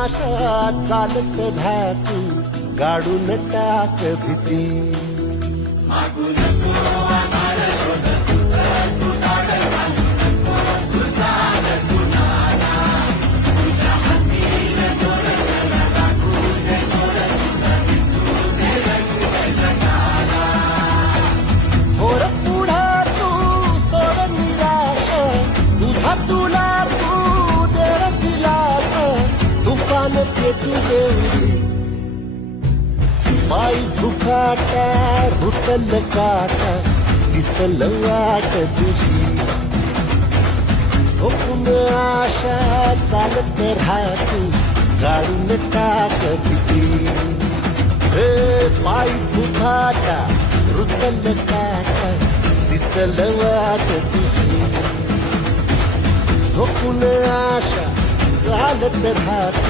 आशा चालत धातू गाडून टाक भीती होर पुढा तू सोड निराश तुझा तुला तू देर दिलास तुफान पेटू देवरी पायी फुकाटा रुतल काटा दिसल वाट तुझी झोपून आशा चालत राहतू गाडून टाक भीती पायी फुकाटा रुतल काटा दिसल वाट तुझी झोपून आशा चालत राहतू